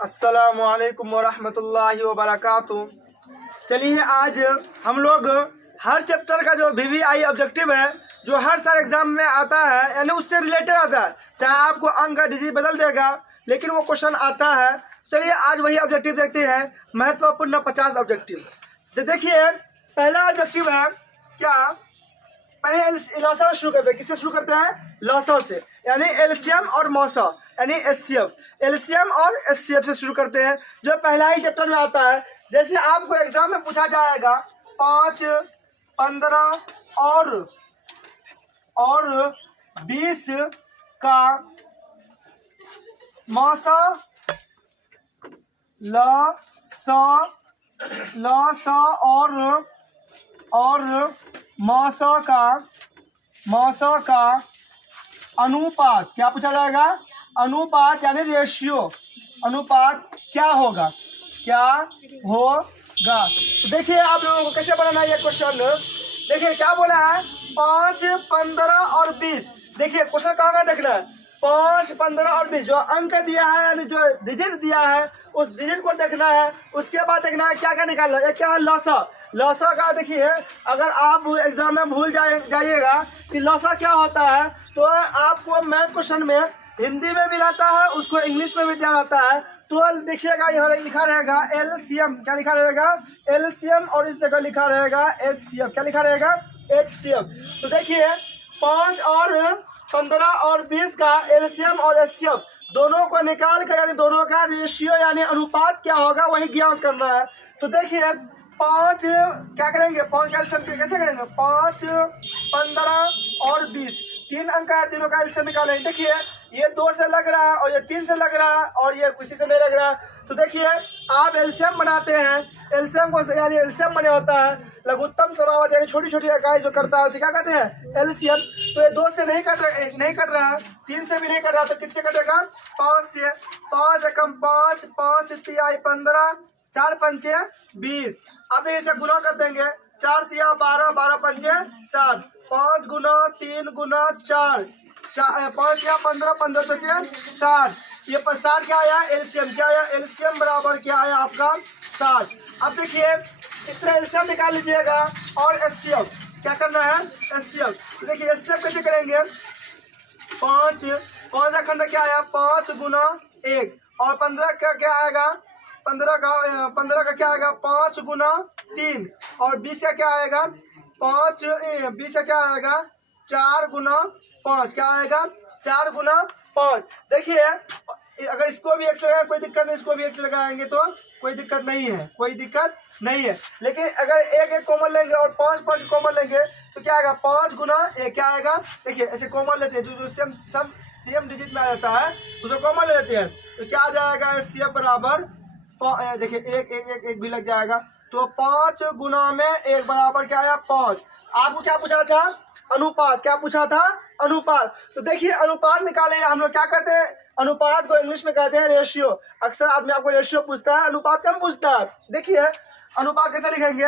अस्सलामुअलैकुम वरहमतुल्लाहि वबरकातुहू। चलिए आज हम लोग हर चैप्टर का जो VVI ऑब्जेक्टिव है जो हर साल एग्जाम में आता है, यानी उससे रिलेटेड आता है, चाहे आपको अंक का डिजिट बदल देगा लेकिन वो क्वेश्चन आता है। चलिए आज वही ऑब्जेक्टिव देखते हैं, महत्वपूर्ण 50 ऑब्जेक्टिव। तो देखिए पहला ऑब्जेक्टिव है क्या, पहले लॉसा शुरू करते हैं। किससे शुरू करते हैं? लॉसा से, यानी एलसीएम और मौसा यानी एचसीएफ। एलसीएम और एचसीएफ से शुरू करते हैं, जो पहला ही चैप्टर में आता है। जैसे आपको एग्जाम में पूछा जाएगा 5, 15 और 20 का मौसा लॉसा और मौसा का अनुपात क्या पूछा जाएगा? अनुपात यानी रेशियो, अनुपात क्या होगा? तो देखिए आप लोगों को कैसे बनाना है ये क्वेश्चन। देखिए क्या बोला है, 5, 15 और 20। देखिए क्वेश्चन कहाँ का देखना है, 5, 15 और 20 जो अंक दिया है यानी जो डिजिट दिया है उस डिजिट को देखना है। उसके बाद देखना है क्या क्या निकालना है। एक क्या है लॉसा का। देखिए अगर आप एग्जाम में भूल जाइएगा कि लॉसा क्या होता है तो आपको मैथ क्वेश्चन में हिंदी में भी रहता है, उसको इंग्लिश में भी दिया जाता है। तो देखिएगा यहाँ लिखा रहेगा एलसीएम। क्या लिखा रहेगा? एलसीएम। और इस जगह लिखा रहेगा एचसीएफ। क्या लिखा रहेगा? एचसीएफ। तो देखिए 5 और 15 और 20 का एलसीएम और एचसीएफ दोनों को निकाल कर यानी दोनों का रेशियो यानी अनुपात क्या होगा वही ज्ञात करना है। तो देखिए 5 क्या करेंगे, 5 का एलसीएम कैसे करेंगे? 5, 15 और 20 तीन अंक है, तीनों का एलसीएम निकालेंगे। देखिए ये 2 से लग रहा है और ये 3 से लग रहा है और ये किसी से नहीं लग रहा है। तो देखिए आप एलसीएम बनाते हैं, एलसीएम को यानी एलसीएम बने होता है लघुत्तम समावत यानी छोटी छोटी इकाई जो करता है उसे क्या कहते हैं? एलसीएम। तो ये 2 से नहीं कट रहा है, 3 से भी नहीं कट रहा, तो किससे कटेगा? 5 से। 5 एकम 5, 5 तिहाई 15, 4 पंचे 20। अब इसे गुना कर देंगे, 4 तिया 12, 12 पंचे 60, 5 गुना 3 गुना 4, 5 या 15, 15 से 60। ये 60 क्या आया? एलसीएम। क्या आया? एलसीएम बराबर क्या आया आपका? 60। अब देखिए इस तरह एलसीएम निकाल लीजिएगा और एचसीएफ क्या करना है? एचसीएफ। तो देखिए एचसीएफ कैसे करेंगे? 5 का खंड क्या आया? 5 गुना 1 और 15 का क्या आएगा? 15 का क्या आएगा? 5 गुना 3 और 20 का क्या आएगा? 20 का क्या आएगा? 4 गुना 5। क्या आएगा? 4 गुना 5। देखिए अगर इसको भी 1 से लगाएंगे कोई दिक्कत नहीं, इसको भी 1 से लगाएंगे तो कोई दिक्कत नहीं है, लेकिन अगर एक कॉमन लेंगे और 5 कॉमन लेंगे तो क्या आएगा? 5 गुना 1 क्या आएगा? देखिए ऐसे कॉमन लेते हैं जो सेम डिजिट में आ जाता है उसको कॉमन ले लेते हैं। तो क्या आ जाएगा? एचसीएफ बराबर देखिए एक भी लग जाएगा। तो 5 गुना में 1 बराबर क्या आया? 5। आपको क्या पूछा था? अनुपात। क्या पूछा था? अनुपात। तो देखिए अनुपात निकालेंगे हम लोग। क्या करते हैं? अनुपात को इंग्लिश में कहते हैं रेशियो। अक्सर आदमी आपको रेशियो पूछता है, अनुपात कम पूछता है। देखिए अनुपात कैसे लिखेंगे?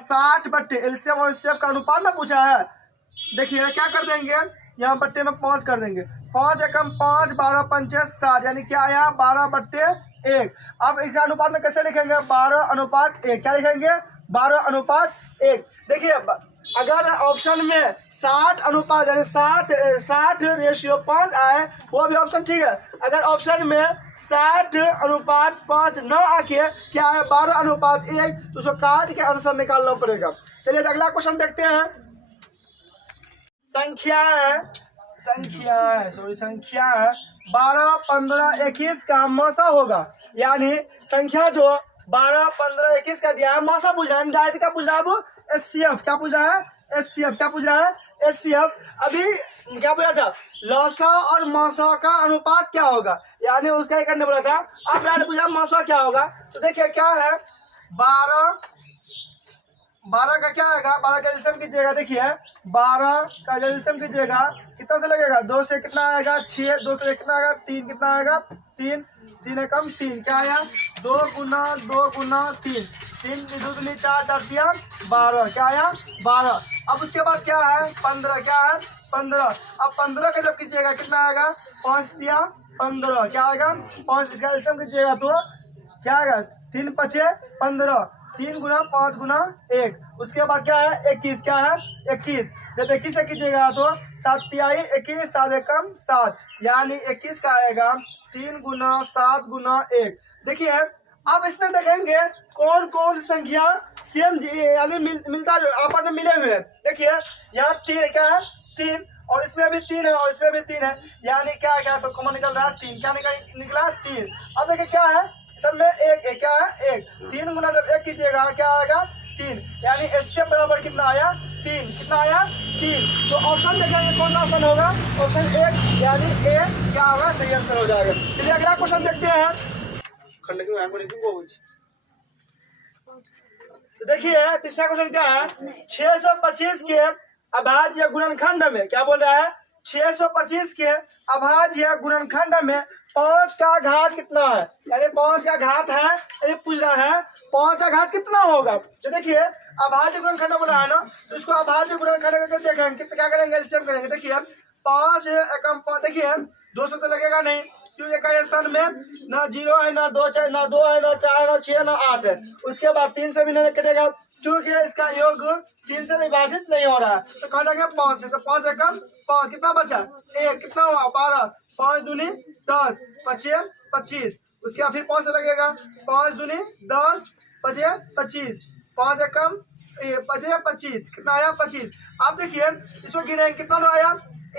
60 बट्टे एलसीएम और एचसीएफ का अनुपात ना पूछा है। देखिए क्या कर देंगे, यहाँ बट्टे में 5 कर देंगे। 5 एकम 5, 12 पंचे 60 यानी क्या आया? 12 बट्टे 1। अब इस अनुपात में कैसे लिखेंगे? 12 अनुपात 1। क्या लिखेंगे? 12 अनुपात 1। देखिए अगर ऑप्शन में 60 अनुपात यानी 60 रेशियो 5 आए वो भी ऑप्शन ठीक है। अगर ऑप्शन में 60 अनुपात 5 न आके क्या है? 12 अनुपात 1, तो उसको काट के आंसर निकालना पड़ेगा। चलिए अगला क्वेश्चन देखते हैं। संख्या 12, 15, 21 का मौसा होगा, यानी संख्या जो 12, 15, 21 का दिया है मौसा पूछ रहा है, डायरेक्ट का पूछ रहा है वो एचसीएफ। क्या पूछ रहा है? एचसीएफ। क्या पूछ रहा है? एचसीएफ। अभी क्या पूछा था? लॉसा और मौसा का अनुपात क्या होगा, यानी उसका ही करने बोला था। अब डायरेक्ट पूछा मौसा क्या होगा। तो देखिए क्या है, 12 का क्या आएगा? 12 का एलसीएम कीजिएगा। देखिए 12 का एलसीएम कीजिएगा कितना से लगेगा? 2 से कितना आएगा? 6। 2 से कितना आएगा? 3। कितना आएगा? 3। 3 एकम 3 क्या आया? 2 गुना 3। 3 दूनी 4, 4 तिया 12। क्या आया? 12। अब उसके बाद क्या है? 15। क्या है? 15। अब 15 का जब कीजिएगा कितना आएगा? 5 तिया 15, क्या आएगा 5, इसका एलसीएम कीजिएगा तो क्या आएगा 3 पचे 15, 3 गुना 5 गुना 1, उसके बाद क्या है 21, क्या है 21, जब 21 से कीजिएगा तो 7 तिहाई 21, 7 एकम 7, यानी 21 का आएगा 3 गुना 7 गुना 1। देखिए अब इसमें देखेंगे कौन कौन सी संख्या सेम यानी मिलता जो आपस में मिले हुए हैं। देखिए यहाँ 3 क्या है 3, और इसमें भी 3 है और इसमें भी 3 है, यानी क्या क्या तो कॉमन निकल रहा है 3, क्या निकला 3। अब देखिए क्या है सब में एक क्या है 1, 3 गुना जब 1 कीजिएगा क्या आएगा 3, यानी इससे बराबर कितना आया 3, कितना आया 3। तो ऑप्शन देखेंगे कौन सा ऑप्शन होगा, ऑप्शन 1, यानी ए क्या होगा सही आंसर हो जाएगा। चलिए अगला क्वेश्चन देखते हैं। तो देखिए तीसरा क्वेश्चन क्या है 625 के अभाज्य गुणनखंड में, क्या बोल रहा है 625 के अभाज्य गुणनखंड में 5 का घात कितना है, यानी 5 का घात है, ये पूछ रहा है 5 का घात कितना होगा। तो देखिए अभाज्य गुणनखंड बोला है ना, तो इसको अभाज्य गुणनखंड करके देखेंगे कितना क्या करेंगे एलसीएम करेंगे। देखिए 5 एकम 5, देखिए 200 तो लगेगा नहीं क्योंकि एक स्थान में ना 0 है ना 2 है ना 2 है ना 4 ना 6 ना 8 है, उसके बाद 3 से भी नहीं कटेगा क्योंकि इसका योग 3 से विभाजित नहीं हो रहा है, तो कहा जाएगा 5 से, तो 5 एकम 5 कितना बचा 1, कितना हुआ 12, 5 दूनी 10, 5 25, उसके बाद फिर 5 से लगेगा 5 दूनी 10, 5 25, 5 एकम 5 25, कितना आया 25। आप देखिए इसको गिनेंगे कितना आया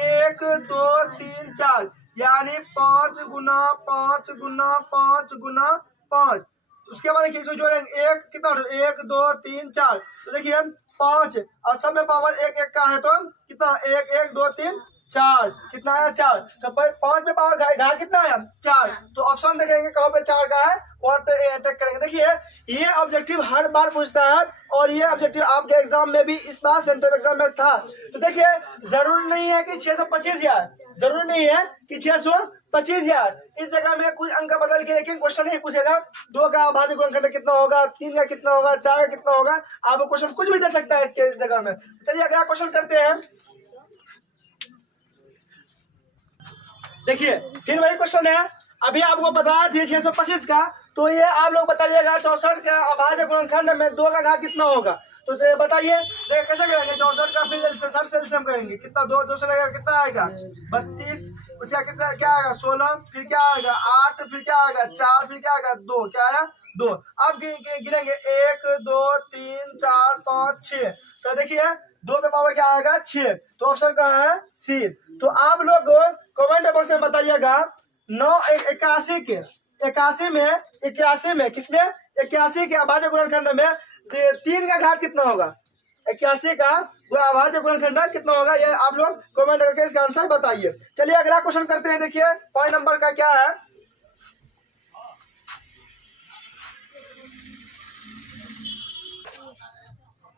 1 2 3 4, यानी 5 गुना 5 गुना 5 गुना 5। उसके बाद देखिए इसको जोड़ेंगे 1 कितना 1 2 3 4, तो देखिए 5 और सब में पावर 1 1 का है तो कितना 1 1 2 3 4, कितना आया 4, तो 5 में पावर घात कितना आया 4, तो ऑप्शन देखेंगे कहाँ पे 4 का है वहाँ पे अटैक करेंगे। देखिए ये ऑब्जेक्टिव हर बार पूछता है और ये ऑब्जेक्टिव आपके एग्जाम में भी इस बार सेंट्रल एग्जाम में था। तो देखिए जरूरी नहीं है कि 625 यार, जरूरी नहीं है कि 625 यार, इस जगह में कुछ अंक बदल के लेकिन क्वेश्चन नहीं पूछेगा 2 का अभाज्य गुणनखंड कितना होगा, 3 का कितना होगा, 4 का कितना होगा, आपको क्वेश्चन कुछ भी दे सकता है इसके जगह में। चलिए अगला क्वेश्चन करते हैं। देखिए फिर वही क्वेश्चन है, अभी आपको बताया था 625 का, तो ये आप लोग बताइएगा 64 का अभाज्य गुणनखंड में 2 का घात कितना होगा। तो बताइए देखिए कैसे करेंगे 64 का फिर 60 से एलसीएम करेंगे, कितना 2 से लगेगा कितना आएगा 32, उसका कितना क्या आएगा 16, फिर क्या आएगा 8, फिर क्या आएगा 4, फिर क्या आएगा 2, क्या आया 2। अब गिनेंगे 1 2 3 4 5 6, तो देखिए 2 पे पावर क्या आएगा 6, तो ऑप्शन कहाँ है सी। तो आप लोग कमेंट बॉक्स में बताइएगा 81 में किसमें 81 के अभाज्य गुणनखंड में 3 का घात कितना होगा, 81 का अभाज्य गुणनखंड कितना होगा, ये आप लोग कमेंट करके इसका आंसर बताइए। चलिए अगला क्वेश्चन करते हैं। देखिए पॉइंट नंबर का क्या है,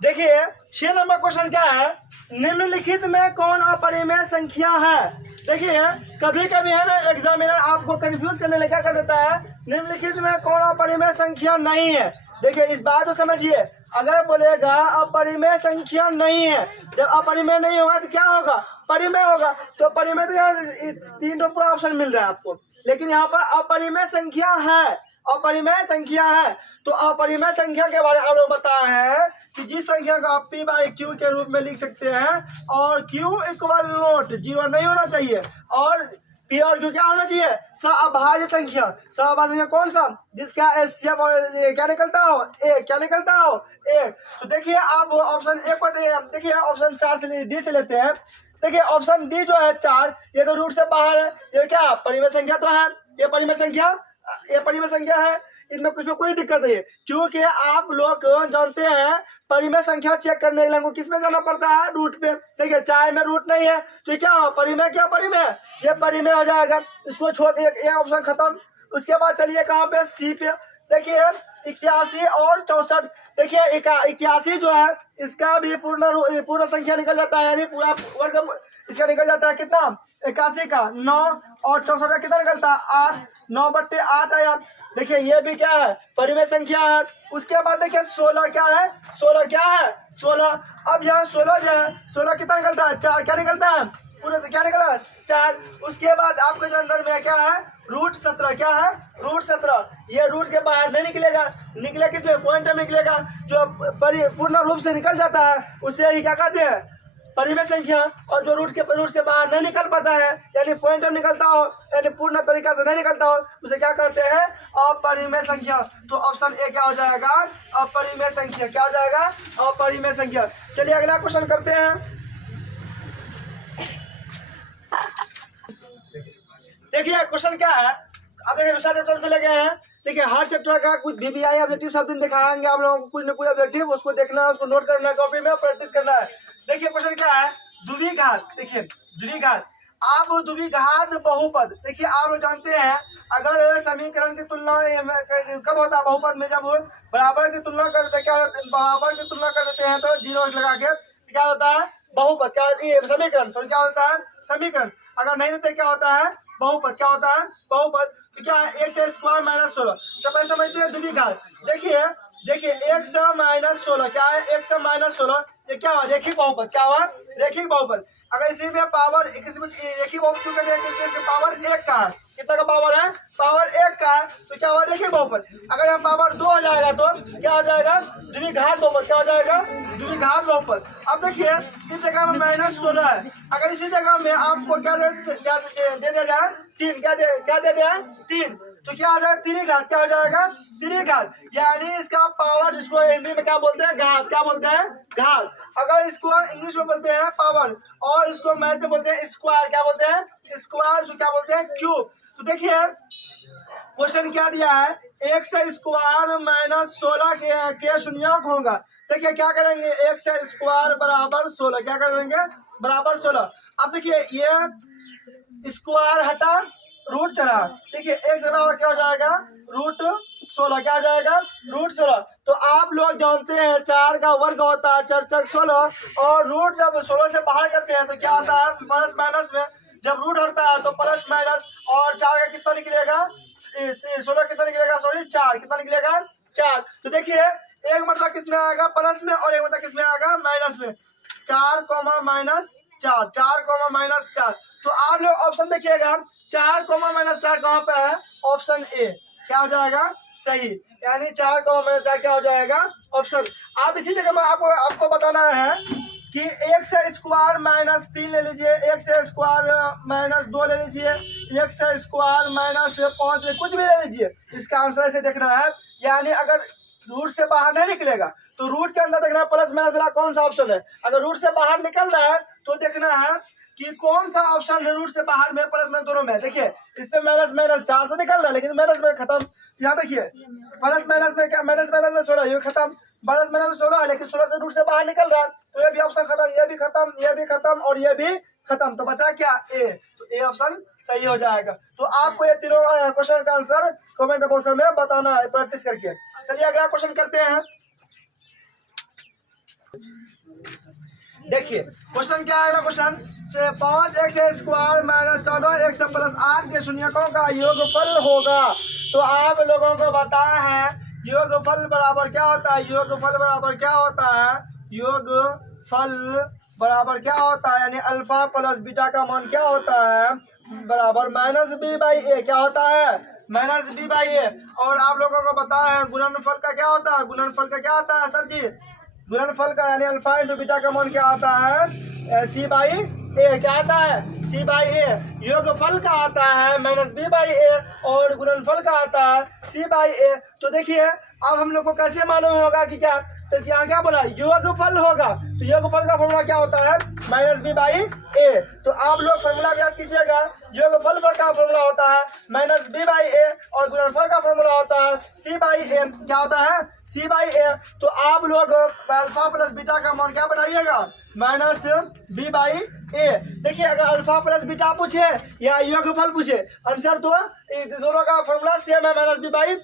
देखिए 6 नंबर क्वेश्चन क्या है, निम्नलिखित में कौन अपरिमेय संख्या है। देखिए कभी कभी है ना एग्जामिनर आपको कंफ्यूज करने लगा कर देता है, निम्नलिखित में कौन अपरिमेय संख्या नहीं है। देखिए इस बात को समझिए, अगर बोलेगा अपरिमेय संख्या नहीं है, जब अपरिमेय नहीं होगा तो क्या होगा परिमेय होगा, तो परिमेय तो यहाँ 3 पूरा ऑप्शन मिल रहा है आपको, लेकिन यहाँ पर अपरिमेय संख्या है, अपरिमेय संख्या है। तो अपरिमेय संख्या के बारे में आप लोग बताए हैं कि जिस संख्या को आप p/q के रूप में लिख सकते हैं और q इक्वल नोट 0 नहीं होना चाहिए, और p और q क्या होना चाहिए सअभाज्य संख्या। सअभाज्य संख्या कौन सा, जिसका एलसीएम और क्या निकलता हो क्या निकलता हो 1। तो देखिए आप ऑप्शन ए पर देखिए ऑप्शन 4 से डी से लेते हैं। देखिए ऑप्शन डी जो है 4, ये तो रूट से बाहर है, ये क्या परिमेय संख्या तो है, ये परिमेय संख्या है, इनमें कुछ में कोई दिक्कत नहीं है, क्योंकि आप लोग जानते हैं परिमेय संख्या चेक करने के लिए हमको किस में जाना पड़ता है रूट पे। देखिए 4 में रूट नहीं है तो क्या हो परिमेय, क्या परिमेय, ये परिमेय हो जाएगा, इसको छोड़ ये ऑप्शन खत्म। उसके बाद चलिए कहाँ पे सी पे, देखिए 81 और 64, देखिए 81 जो है इसका भी पूर्ण संख्या निकल जाता है, यानी पूरा वर्ग इसका निकल जाता है कितना 81 का 9, और 64 का कितना निकलता है 8, 9/8 आया। देखिए ये भी क्या है परिमेय संख्या है। उसके बाद देखिए 16 क्या है 16। अब यहाँ 16 जो है 16 कितना निकलता है 4, क्या निकलता है पूरे से क्या निकला 4। उसके बाद आपके जो अंदर में क्या है √17 क्या है, √17। ये रूट के बाहर नहीं निकलेगा, निकले किसमें, पॉइंट में निकलेगा। जो पूर्ण रूप से निकल जाता है उसे ही क्या कहते हैं, परिमेय संख्या। और जो रूट से बाहर नहीं निकल पाता है, यानी पॉइंट में निकलता हो, यानी पूर्ण तरीका से नहीं निकलता हो, उसे क्या कहते हैं, अपरिमेय संख्या। तो ऑप्शन ए क्या हो जाएगा, अपरिमेय संख्या। क्या हो जाएगा, अपरिमेय संख्या। चलिए अगला क्वेश्चन करते हैं। देखिए क्वेश्चन क्या है, अब देखिए दूसरा चैप्टर में चले गए हैं। देखिए हर चैप्टर का कुछ VBI ऑब्जेक्टिव सब दिन दिखाएंगे आप लोगों को, कुछ न कुछ ऑब्जेक्टिव, उसको देखना है, उसको नोट करना है, कॉपी में प्रैक्टिस करना है। देखिए क्वेश्चन क्या है, द्विघात। देखिए द्विघात, आप द्विघात बहुपद। देखिए आप लोग जानते हैं अगर समीकरण की तुलना कब होता है बहुपद में, जब बराबर की तुलना करते, क्या बराबर की तुलना कर देते हैं तो जीरो लगा के क्या होता है बहुपद, क्या समीकरण, सॉरी क्या होता है समीकरण। अगर नहीं देते क्या होता है बहुपद, क्या होता है बहुपद। तो क्या है x² - 16। तो पहले समझते हैं द्विघात। देखिए x - 16 क्या है, x - 16 ये क्या हुआ, रेखिक बहुपद। क्या हुआ, रेखिक बहुपद। अगर इसी में पावर रेखिक बहुपद क्यों कहते हैं, पावर 1 का है, कितना का पावर है, पावर 1 का है, तो क्या हुआ रेखिक बहुपद। अगर यहाँ पावर 2 हो जाएगा तो क्या हो जाएगा, द्विघात बहुपद। क्या हो जाएगा, द्विघात बहुपद। अब देखिए इस जगह में -16 है, अगर इसी जगह में आपको क्या दे दिया जाए 3, क्या दे दिया 3, तो क्या हो जाएगा त्रिघात। क्या हो जाएगा त्रिघात, यानी इसका पावर, जिसको हिंदी में क्या बोलते हैं, घात। क्या बोलते हैं, घात। अगर इसको इंग्लिश में बोलते हैं पावर, और इसको मैथ में बोलते हैं स्क्वायर। क्या बोलते हैं, स्क्वायर। क्या बोलते हैं, क्यूब। तो देखिए क्वेश्चन क्या दिया है, x² - 16 के शून्यक होगा। देखिए क्या करेंगे, x² = 16, क्या करेंगे बराबर 16। अब देखिए ये स्क्वायर हटा, रूट चढ़ा। देखिए x बराबर क्या हो जाएगा, √16। क्या हो जाएगा, √16। तो आप लोग जानते हैं 4 का वर्ग होता है 4 × 16, और रूट जब 16 से बाहर करते हैं तो क्या आता है प्लस माइनस में, जब रूट हटता है तो प्लस माइनस, और 4 का कितना निकलेगा, 16 कितना निकलेगा, सॉरी 4 कितना निकलेगा, 4। तो देखिए एक मतलब किस में आएगा, प्लस में, और एक मतलब किस में आएगा, माइनस में। 4, -4, 4, -4। तो आप लोग ऑप्शन देखिएगा, 4, -4 कहाँ पे है, ऑप्शन ए। क्या हो जाएगा सही, यानी 4, -4 क्या हो जाएगा, ऑप्शन। आप इसी जगह में आपको बताना है कि x² - 3 ले लीजिए, x² - 2 ले लीजिए, x² - 5 कुछ भी ले लीजिए, इसका आंसर ऐसे देखना है। यानी अगर रूट से बाहर नहीं निकलेगा तो रूट के अंदर देखना है प्लस माइनस वाला कौन सा ऑप्शन है। अगर रूट से बाहर निकल रहा है तो देखना है कि कौन सा ऑप्शन है रूट से बाहर में, प्लस माइनस दोनों में। देखिए इसमें -, 4 तो निकल रहा है, लेकिन माइनस में खत्म। यहाँ देखिए प्लस माइनस में क्या, माइनस में 16, ये खत्म। माइनस में 16 है, लेकिन 16 से रूट से बाहर निकल रहा है, तो ये भी ऑप्शन खत्म, ये भी खत्म, ये भी खत्म, और ये भी खत्म। तो बचा क्या, ए। तो ए ऑप्शन सही हो जाएगा। तो आपको ये तीनों क्वेश्चन का आंसर कमेंट बॉक्स में बताना है प्रैक्टिस करके। चलिए अगला क्वेश्चन करते हैं। देखिए क्वेश्चन क्या आएगा, क्वेश्चन 5x² - 14x + 8 के शून्यकों का योगफल होगा। तो आप लोगों को बताया है योगफल बराबर क्या होता है, योगफल बराबर क्या होता है, योगफल बराबर क्या होता है, यानी अल्फा प्लस बीटा का मान क्या होता है, बराबर -b/a। क्या होता है, -b/a। और आप लोगों को बताया है गुणनफल का क्या होता है, गुणनफल का क्या होता है सर जी, गुणनफल का यानी अल्फा × बीटा का मान क्या आता है, c/a। क्या आता है, c/a। योगफल का आता है -b/a, और गुणनफल का आता है c/a। तो देखिए अब हम लोग को कैसे मालूम होगा कि क्या, तो यहाँ क्या बोला, योगफल होगा। तो योगफल का फॉर्मूला क्या होता है, -b/a। तो आप लोग फॉर्मूला याद कीजिएगा, योगफल का फॉर्मूला होता है -b/a, और गुणनफल का फॉर्मूला होता है c/a। क्या होता है, c/a। तो आप लोग अल्फा प्लस बीटा का मान क्या बनाइएगा, -b/a। देखिए अगर अल्फा प्लस बीटा पूछे या योगफल पूछे, आंसर तो दोनों का फॉर्मूला सेम है, -b/a।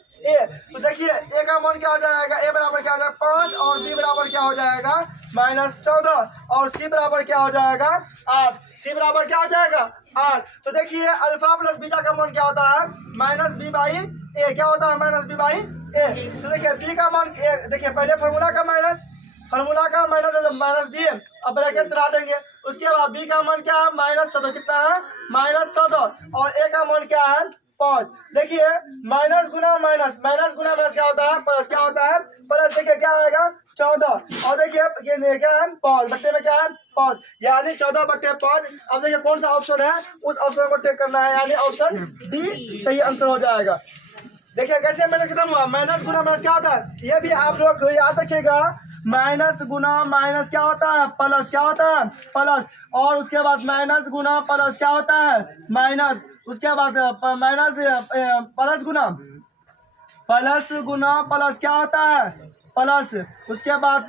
तो देखिए a का मान क्या हो जाएगा, a बराबर क्या हो जाएगा 5, और b बराबर क्या हो जाएगा -14, और c बराबर क्या हो जाएगा 8। c बराबर क्या हो जाएगा 8। तो देखिए अल्फा प्लस बीटा का मान क्या होता है, -b/a। क्या होता है, -b/a। तो देखिए b का मान, देखिए पहले फॉर्मूला का माइनस दिए, अब ब्रैकेट चला देंगे। उसके बाद b का मान क्या है, -14, कितना है, -14, और a का मान क्या है 5। देखिए माइनस गुना माइनस, माइनस गुना माइनस क्या होता है, प्लस क्या होता है, प्लस। देखिए क्या आएगा 14, और देखिए ये क्या है 5 बट्टे में क्या है 5, यानी 14/5। अब देखिए कौन सा ऑप्शन है, उस ऑप्शन को टेक करना है, यानी ऑप्शन डी सही आंसर हो जाएगा। देखिए कैसे मैंने खत्म हुआ, माइनस गुना माइनस क्या होता है, ये भी आप लोग याद रखिएगा। माइनस गुना माइनस क्या होता है, प्लस क्या होता है, प्लस। और उसके बाद माइनस गुना प्लस क्या होता है, माइनस। उसके बाद माइनस प्लस गुना प्लस क्या होता है, प्लस। उसके बाद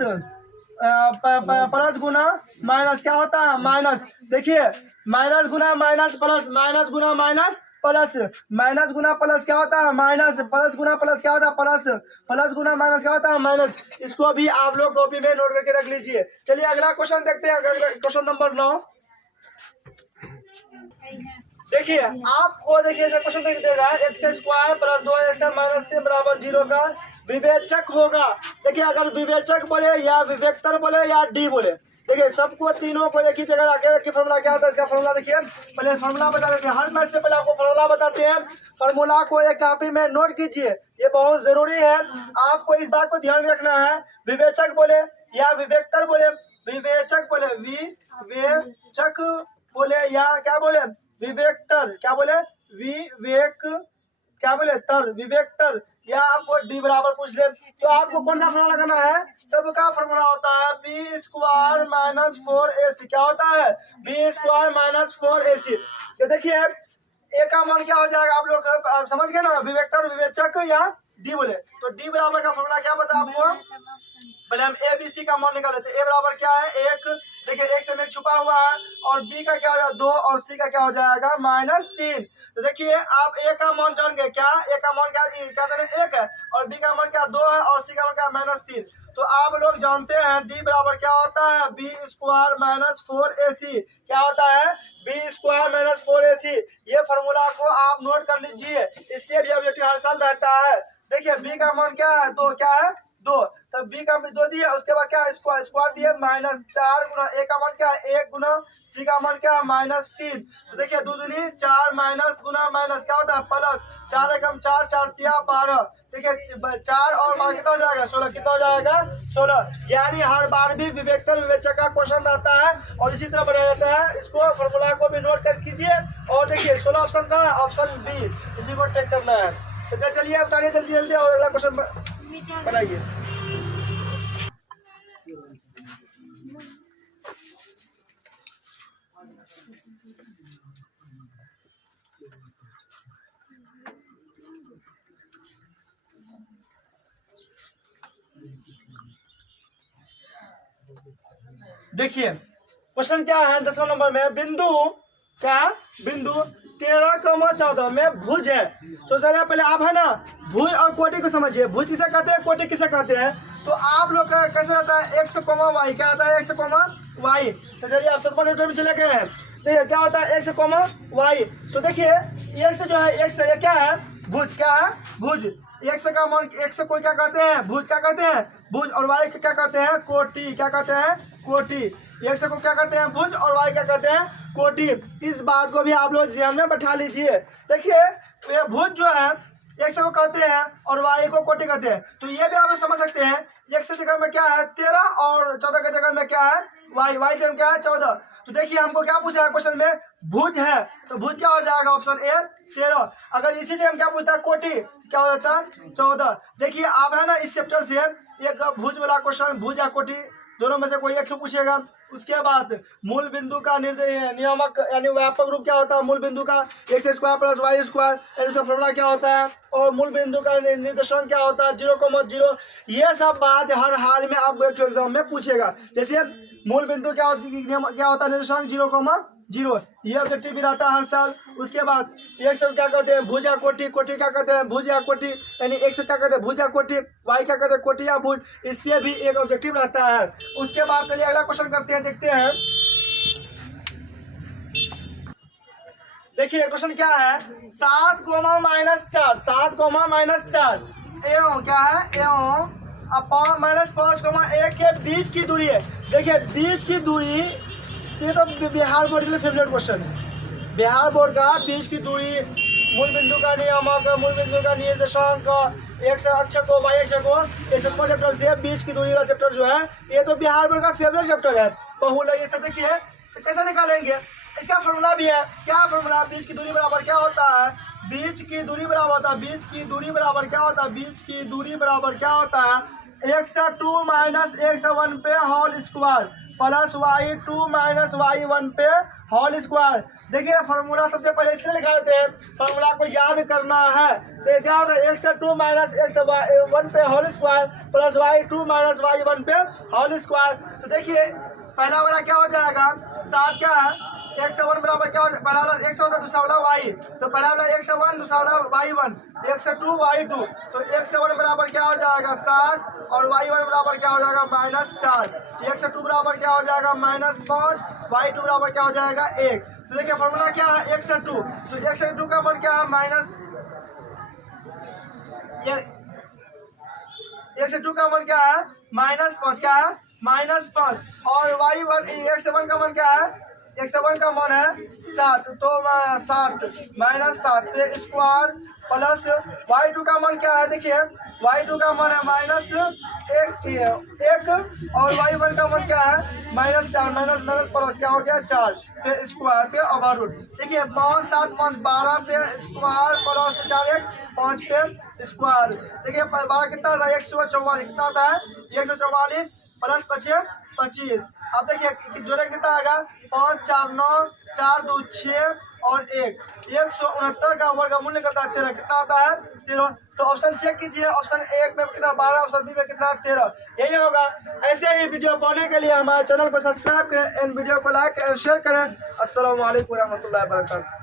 प्लस गुना माइनस क्या होता है, माइनस। देखिए माइनस गुना माइनस प्लस, माइनस गुना माइनस प्लस, माइनस गुना प्लस क्या होता है, माइनस। प्लस गुना प्लस क्या होता है, प्लस। प्लस गुना माइनस क्या होता है, माइनस। इसको भी आप लोग कॉपी में नोट करके रख लीजिए। चलिए अगला क्वेश्चन देखते हैं, क्वेश्चन नंबर 9। देखिए आपको देखिए क्वेश्चन देख देगा, x² + 2x - 3 = 0 का विवेचक होगा। देखिए अगर विवेचक बोले या विवेक्तर बोले या डी बोले, देखिए सबको तीनों को एक ही जगह रखे। कि फॉर्मूला क्या होता है, इसका फॉर्मूला देखिए, पहले फॉर्मूला बता देते हैं। हर मैथ से पहले आपको फॉर्मूला बताते हैं, फॉर्मूला को एक कॉपी में नोट कीजिए, ये बहुत जरूरी है। आपको इस बात को ध्यान रखना है, विवेचक बोले या विवेक्तर बोले, विवेचक बोले विवेचक बोले या क्या बोले, विवेक्तर क्या बोले, विवेक क्या बोले तर, विवेक्तर, या आपको डी बराबर पूछ ले तो आपको कौन सा फॉर्मूला लगाना है, सबका फॉर्मूला होता है b² - 4ac। क्या होता है, b² - 4ac। तो देखिए ए का मान क्या हो जाएगा, आप लोग समझ गए ना, विवेक्तर विवेचक या डी बोले तो डी बराबर का फॉर्मूला क्या पता आपको, पहले हम ए बी सी का मान निकाल लेते हैं। ए बराबर क्या है 1, देखिए एक से में छुपा हुआ है, और बी का क्या हो जाएगा 2, और सी का क्या हो जाएगा -3। तो देखिए आप ए का मान जान गए, क्या ए का मान क्या करें 1 है, और बी का मान क्या 2 है, और सी का मान क्या -3। तो आप लोग जानते हैं डी बराबर क्या होता है, b² - 4ac। क्या होता है, b² - 4ac। ये फॉर्मूला को आप नोट कर लीजिए, इससे भी ऑब्जेक्टिव हर साल रहता है। देखिए बी का मान क्या है 2, क्या है 2, तब बी का 2 दिए, उसके बाद क्या स्क्वायर दिए -4 गुना ए का मान क्या है 1 गुना सी का मान क्या है -3। तो देखिए 2 दूनी 4 माइनस गुना माइनस क्या होता है प्लस, 4 एकम 4, 4 तिया 12। देखिए 4 और मान कितना हो जाएगा 16, कितना हो जाएगा 16। यानी हर बार भी विवेक्तर विवेचक का क्वेश्चन रहता है और इसी तरह बनाया जाता है। इसको फॉर्मूला को भी नोट कर कीजिए, और देखिए 16 ऑप्शन का है, ऑप्शन बी, इसी को टेक करना है। तो चलिए उतारिए जल्दी जल्दी और अगला क्वेश्चन बनाइए। देखिए क्वेश्चन क्या है 10वां नंबर में, बिंदु क्या, बिंदु 13,14 में भुज है। तो चलिए पहले आप है ना भुज और कोटि को समझिए, भुज किसे कहते हैं, कोटि किसे कहते हैं। तो आप लोग का कैसे रहता है x, y, क्या होता है x, y। तो चलिए आप 7वां चैप्टर में चले गए हैं, देखिए क्या होता है x, y। तो देखिए x जो है x ये क्या है, भुज, क्या है भुज। x का मान, x को क्या कहते हैं, भुज क्या कहते हैं, भुज। और y को क्या कहते हैं, कोटि, क्या कहते हैं, कोटि। x को क्या कहते हैं, भुज, और y क्या कहते हैं, कोटि। इस बात को भी आप लोग ध्यान में बैठा लीजिए। देखिए ये भुज जो है x को कहते हैं और y को कोटि कहते हैं। तो ये भी आप लोग समझ सकते हैं, x की जगह में क्या है 13, और 14 की जगह में क्या है y जगह क्या है 14। तो देखिए हमको क्या पूछा है क्वेश्चन में, भुज है, तो भुज क्या हो जाएगा ऑप्शन ए 13। अगर इसी जगह हम क्या पूछता है कोटि, क्या हो जाता है 14। देखिए आप है ना इस चैप्टर से एक भुज वाला क्वेश्चन, भुज या कोटि दोनों में से कोई एक से पूछेगा। उसके बाद मूल बिंदु का नियामक यानी व्यापक रूप क्या होता है, मूल बिंदु का x² + y² यानी फॉर्मूला क्या होता है, और मूल बिंदु का निर्देशांक क्या होता है 0,0। ये सब बात हर हाल में आपको एग्जाम में पूछेगा। जैसे मूल बिंदु क्या होता है, निर्देशांक 0,0, ये ऑब्जेक्टिव भी रहता है हर साल। उसके बाद एक सब क्या कहते हैं भुज या कोटि, कोटि क्या कहते हैं भुज या कोटि, यानी एक से क्या कहते हैं भुज या कोटि, वाई क्या कहते हैं कोटि या भुज, इससे भी एक ऑब्जेक्टिव रहता है। उसके बाद चलिए अगला क्वेश्चन करते हैं, देखते हैं। देखिए क्वेश्चन क्या है, 7, -4, 7, एवं क्या है, एवं -5, के बीच की दूरी है। देखिए बीच की दूरी, ये तो बिहार बोर्ड के लिए फेवरेट क्वेश्चन है। बिहार बोर्ड का बीच की दूरी मूल बिंदु का नियामक, मूल बिंदु का निर्देशांक, x अक्षर को y अक्षर को, ये सब चैप्टर से बीच की दूरी वाला चैप्टर जो है ये तो बिहार बोर्ड का फेवरेट चैप्टर है। बहुलक ये सब देखिए तो कैसे निकालेंगे, इसका फॉर्मूला भी है। क्या फॉर्मूला, बीच की दूरी बराबर क्या होता है, बीच की दूरी बराबर होता है, बीच की दूरी बराबर क्या होता है, बीच की दूरी बराबर क्या होता है, x2 माइनस x1 पे whole square plus y2 minus y1 पे होल स्क्वायर। देखिए फार्मूला सबसे पहले इसलिए लिखा देते हैं, फार्मूला को याद करना है। तो क्या होता है, x2 माइनस x1 पे whole square plus y2 minus y1 पे होल स्क्वायर। तो देखिए पहला वाला क्या हो जाएगा, 7 क्या है, x1 बराबर क्या हो, पहला वाला x होता है, दूसरा वाला y, तो पहला वाला x1 दूसरा वाला y1, x2 y2, तो x1 बराबर क्या हो जाएगा 7 और y1 बराबर क्या हो जाएगा -4, x2 बराबर क्या हो जाएगा -5, y2 बराबर क्या हो जाएगा 1। तो देखिए फॉर्मूला क्या है x2, तो x2 का मान क्या है x2 का मान क्या है -5, क्या है -5, और y1 x1 का मान क्या है, x1 का मान है 7, तो 7 -7 पे स्क्वायर प्लस y2 का मान क्या है, देखिए y2 का मान है -1 और y1 का मान क्या है -4, माइनस प्लस क्या हो गया 4 पे स्क्वायर पे ओवर रूट। देखिए 5 7 5 12 पे स्क्वायर प्लस 4 1 5 पे स्क्वायर। देखिए 12 कितना था, 144 कितना था, 144 प्लस 25। अब देखिए जोड़े कितना आएगा, 5 4 9 4 2 6 और 169 का वर्गमूल निकलता है 13, कितना आता है 13। तो ऑप्शन चेक कीजिए, ऑप्शन 1 में कितना 12, ऑप्शन बी में कितना 13, यही होगा। ऐसे ही वीडियो पाने के लिए हमारे चैनल को सब्सक्राइब करें एंड वीडियो को लाइक एंड शेयर करें। अस्सलाम वालेकुम रहमतुल्लाहि व बरकातहू।